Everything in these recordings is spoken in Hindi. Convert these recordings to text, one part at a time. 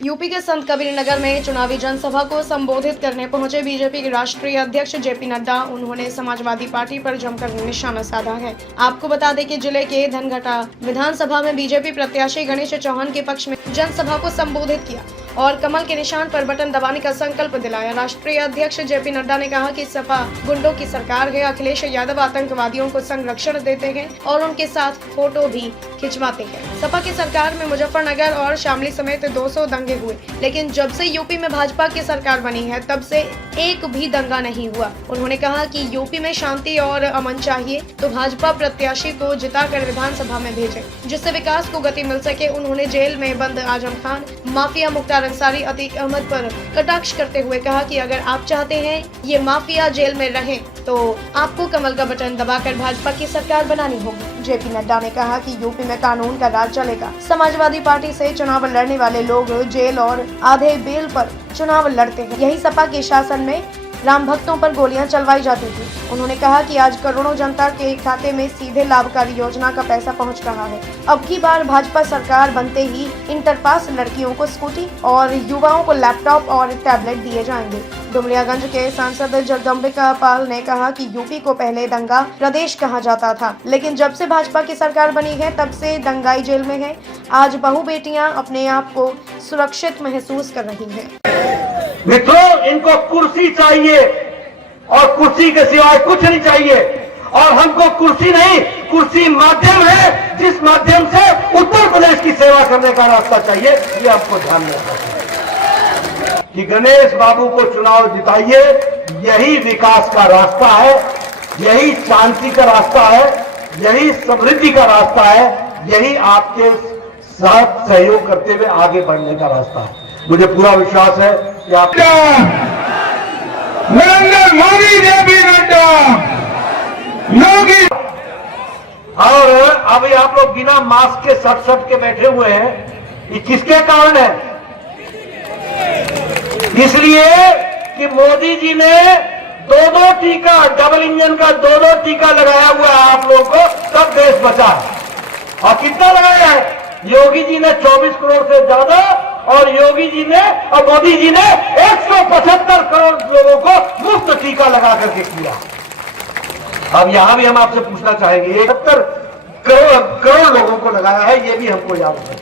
यूपी के संत कबीर नगर में चुनावी जनसभा को संबोधित करने पहुंचे बीजेपी के राष्ट्रीय अध्यक्ष जेपी नड्डा। उन्होंने समाजवादी पार्टी पर जमकर निशाना साधा है। आपको बता दें कि जिले के धनघटा विधानसभा में बीजेपी प्रत्याशी गणेश चौहान के पक्ष में जनसभा को संबोधित किया और कमल के निशान पर बटन दबाने का संकल्प दिलाया। राष्ट्रीय अध्यक्ष जेपी नड्डा ने कहा कि सपा गुंडों की सरकार है। अखिलेश यादव आतंकवादियों को संरक्षण देते हैं और उनके साथ फोटो भी खिंचवाते हैं। सपा की सरकार में मुजफ्फरनगर और शामली समेत 200 दंगे हुए, लेकिन जब से यूपी में भाजपा की सरकार बनी है तब से एक भी दंगा नहीं हुआ। उन्होंने कहा कि यूपी में शांति और अमन चाहिए तो भाजपा प्रत्याशी को जिताकर विधानसभा में भेजे, जिससे विकास को गति मिल सके। उन्होंने जेल में बंद आजम खान, माफिया मुख्तार अंसारी, अतीक अहमद पर कटाक्ष करते हुए कहा कि अगर आप चाहते हैं ये माफिया जेल में रहें तो आपको कमल का बटन दबाकर भाजपा की सरकार बनानी होगी। जेपी नड्डा ने कहा कि यूपी में कानून का राज चलेगा। समाजवादी पार्टी से चुनाव लड़ने वाले लोग जेल और आधे बेल पर चुनाव लड़ते हैं। यही सपा के शासन में राम भक्तों पर गोलियां चलवाई जाती थी। उन्होंने कहा कि आज करोड़ों जनता के खाते में सीधे लाभकारी योजना का पैसा पहुंच रहा है। अब की बार भाजपा सरकार बनते ही इंटर पास लड़कियों को स्कूटी और युवाओं को लैपटॉप और टैबलेट दिए जाएंगे। डुमरियागंज के सांसद जगदम्बिका पाल ने कहा कि यूपी को पहले दंगा प्रदेश कहा जाता था, लेकिन जब से भाजपा की सरकार बनी है तब से दंगाई जेल में है। आज बहू बेटियां अपने आप को सुरक्षित महसूस कर रही हैं। मित्रों, इनको कुर्सी चाहिए और कुर्सी के सिवाय कुछ नहीं चाहिए। और हमको कुर्सी नहीं, कुर्सी माध्यम है जिस माध्यम से उत्तर प्रदेश की सेवा करने का रास्ता चाहिए। ये आपको ध्यान में रखना चाहिए कि गणेश बाबू को चुनाव जिताइए। यही विकास का रास्ता है, यही शांति का रास्ता है, यही समृद्धि का रास्ता है, यही आपके साथ सहयोग करते हुए आगे बढ़ने का रास्ता है। मुझे पूरा विश्वास है कि आप नरेंद्र मोदी जेपी नड्डा योगी। और अभी आप लोग बिना मास्क के सट के बैठे हुए हैं, ये किसके कारण है? इसलिए कि मोदी जी ने दो टीका, डबल इंजन का दो टीका लगाया हुआ है आप लोगों को, तब देश बचा है। और कितना लगाया है? योगी जी ने 24 करोड़ से ज्यादा और योगी जी ने और मोदी जी ने 175 करोड़ लोगों को मुफ्त टीका लगा करके किया। अब यहां भी हम आपसे पूछना चाहेंगे, 71 करोड़ लोगों को लगाया है, ये भी हमको याद है।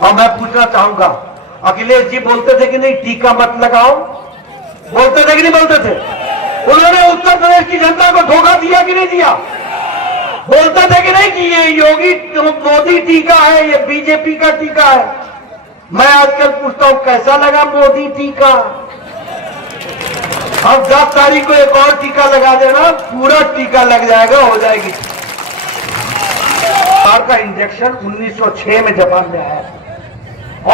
और मैं पूछना चाहूंगा, अखिलेश जी बोलते थे कि नहीं टीका मत लगाओ, बोलते थे कि नहीं बोलते थे? उन्होंने उत्तर प्रदेश की जनता को धोखा दिया कि नहीं दिया? बोलते थे कि नहीं कि ये योगी मोदी टीका है, ये बीजेपी का टीका है? मैं आजकल पूछता हूं कैसा लगा मोदी टीका? अब 10 तारीख को एक और टीका लगा देना, पूरा टीका लग जाएगा, हो जाएगी। का इंजेक्शन 1906 में जापान में आया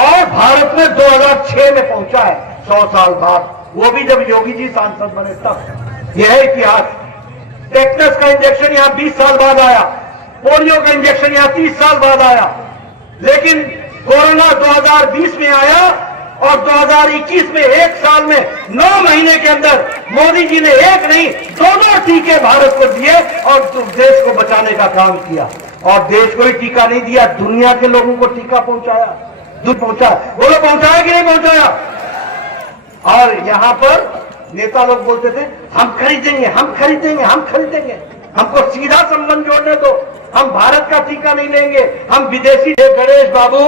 और भारत में 2006 में पहुंचा है, 100 साल बाद, वो भी जब योगी जी सांसद बने तब। यह है इतिहास। टेटनस का इंजेक्शन यहां 20 साल बाद आया, पोलियो का इंजेक्शन यहां 30 साल बाद आया, लेकिन कोरोना 2020 में आया और 2021 में, एक साल में 9 महीने के अंदर मोदी जी ने एक नहीं दोनों टीके भारत को दिए और देश को बचाने का काम किया। और देश को ही टीका नहीं दिया, दुनिया के लोगों को टीका पहुंचाया, बोलो पहुंचाया कि नहीं पहुंचाया? और यहां पर नेता लोग बोलते थे हम खरीदेंगे, हम खरीदेंगे, हम खरीदेंगे। हमको सीधा संबंध जोड़ने दो, हम भारत का टीका नहीं लेंगे, हम विदेशी। गणेश बाबू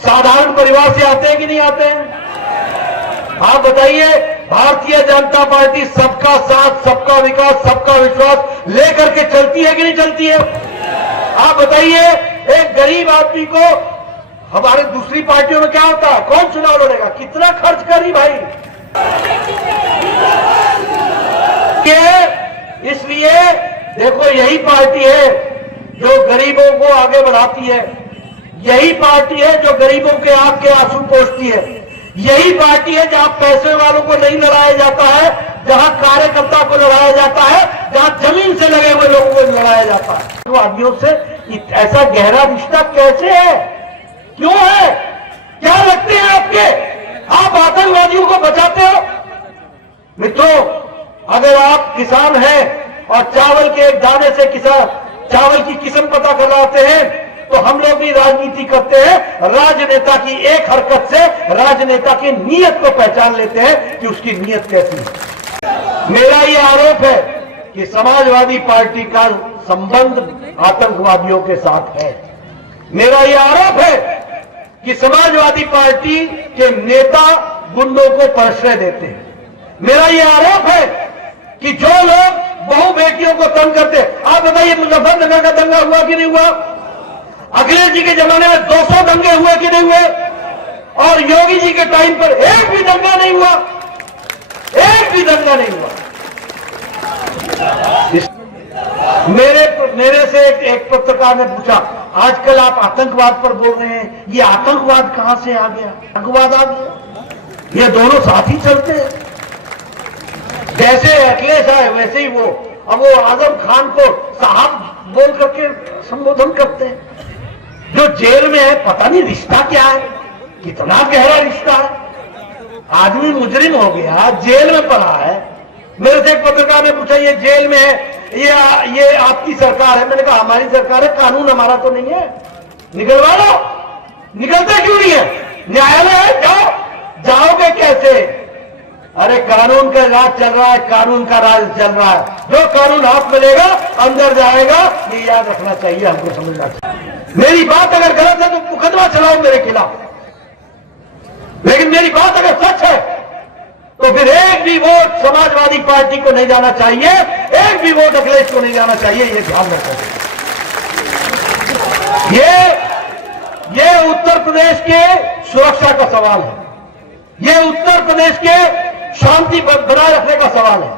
साधारण परिवार से आते हैं कि नहीं आते हैं? आप बताइए, भारतीय जनता पार्टी सबका साथ, सबका विकास, सबका विश्वास लेकर के चलती है कि नहीं चलती है? आप बताइए, एक गरीब आदमी को हमारे दूसरी पार्टियों में क्या होता है? कौन चुनाव लड़ेगा? कितना खर्च करी भाई? इसलिए देखो, यही पार्टी है जो गरीबों को आगे बढ़ाती है, यही पार्टी है जो गरीबों के आंख के आंसू पोंछती है, यही पार्टी है जहां पैसे वालों को नहीं लड़ाया जाता है, जहां कार्यकर्ता को लड़ाया जाता है, जहां जमीन से लगे हुए लोगों को लड़ाया जाता है। तो आदमियों से ऐसा गहरा रिश्ता कैसे है? क्यों है? क्या लगते हैं आपके? आप आतंकवादियों को बचाते हो? मित्रों, अगर आप किसान हैं और चावल के एक दाने से किसान चावल की किस्म पता करवाते हैं तो हम लोग भी राजनीति करते हैं। राजनेता की एक हरकत से राजनेता की नीयत को पहचान लेते हैं कि उसकी नीयत कैसी है। मेरा ये आरोप है कि समाजवादी पार्टी का संबंध आतंकवादियों के साथ है। मेरा ये आरोप है कि समाजवादी पार्टी के नेता गुंडों को प्रश्रय देते हैं। मेरा ये आरोप है कि जो लोग बहु बेटियों को तंग करते, आप बताइए मुजफ्फरनगर का दंगा हुआ कि नहीं हुआ? अखिलेश जी के जमाने में 200 दंगे हुए कि नहीं हुए? और योगी जी के टाइम पर एक भी दंगा नहीं हुआ, एक भी दंगा नहीं हुआ। मेरे से एक पत्रकार ने पूछा, आजकल आप आतंकवाद पर बोल रहे हैं, ये आतंकवाद कहां से आ गया? आतंकवाद आ गया, ये दोनों साथ ही चलते हैं। जैसे अखिलेश आए वैसे ही वो, अब वो आजम खान को साहब बोल करके संबोधन करते हैं। जो जेल में है पता नहीं रिश्ता क्या है, कितना गहरा रिश्ता है। आदमी मुजरिम हो गया, जेल में पड़ा है। मेरे से एक पत्रकार ने पूछा, ये जेल में है, ये आपकी सरकार है? मैंने कहा हमारी सरकार है, कानून हमारा तो नहीं है, निकलवा लो। निकलते क्यों नहीं है? न्यायालय है, जाओगे कैसे? अरे कानून का राज चल रहा है, कानून का राज चल रहा है। जो कानून हाथ में लेगा अंदर जाएगा, ये याद रखना चाहिए, हमको समझना चाहिए। मेरी बात अगर गलत है तो मुकदमा चलाओ मेरे खिलाफ, लेकिन मेरी बात अगर सच है तो फिर एक भी वोट समाजवादी पार्टी को नहीं जाना चाहिए, एक भी वोट अखिलेश को नहीं जाना चाहिए, ये ध्यान रखो। ये उत्तर प्रदेश के सुरक्षा का सवाल है, ये उत्तर प्रदेश के शांति बनाए रखने का सवाल है।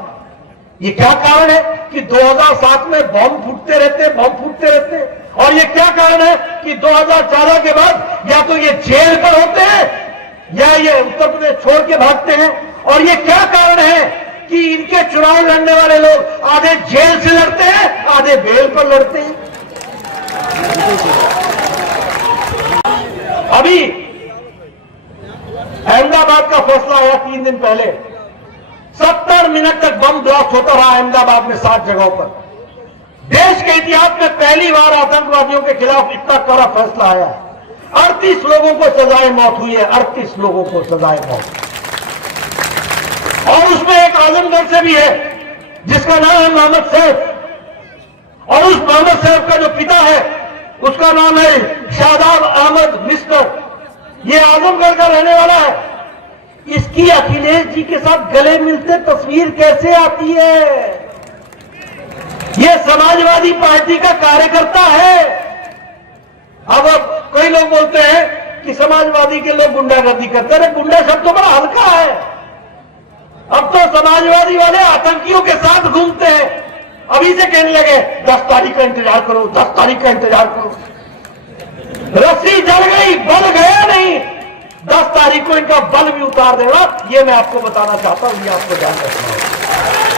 ये क्या कारण है कि 2007 में बम फूटते रहते, और ये क्या कारण है कि 2014 के बाद या तो ये जेल पर होते हैं या ये उत्तर प्रदेश छोड़ के भागते हैं। और ये क्या कारण है कि इनके चुनाव लड़ने वाले लोग आधे जेल से लड़ते हैं, आधे बेल पर लड़ते हैं। अभी अहमदाबाद का फैसला आया 3 दिन पहले, 70 मिनट तक बम ब्लास्ट होता रहा अहमदाबाद में 7 जगहों पर। देश के इतिहास में पहली बार आतंकवादियों के खिलाफ इतना कड़ा फैसला आया है। 38 लोगों को सजाए मौत हुई है, 38 लोगों को सजाए मौत। और उसमें एक आजमगढ़ से भी है जिसका नाम है मोहम्मद सैफ, और उस मोहम्मद सैफ का जो पिता है उसका नाम है शादाब अहमद मिस्टर, ये आजमगढ़ का रहने वाला है। इसकी अखिलेश जी के साथ गले मिलते तस्वीर कैसे आती है? ये समाजवादी पार्टी का कार्यकर्ता है। अब कई लोग बोलते हैं कि समाजवादी के लोग गुंडागर्दी करते हैं। गुंडा शब्द तो बड़ा हल्का है। अब तो समाजवादी वाले आतंकियों के साथ घूमते हैं। अभी से कहने लगे 10 तारीख का इंतजार करो, 10 तारीख का इंतजार करो। रस्सी जल गई, बल गया नहीं। 10 तारीख को इनका बल भी उतार देगा, ये मैं आपको बताना चाहता हूं, ये आपको ध्यान रखना होगा।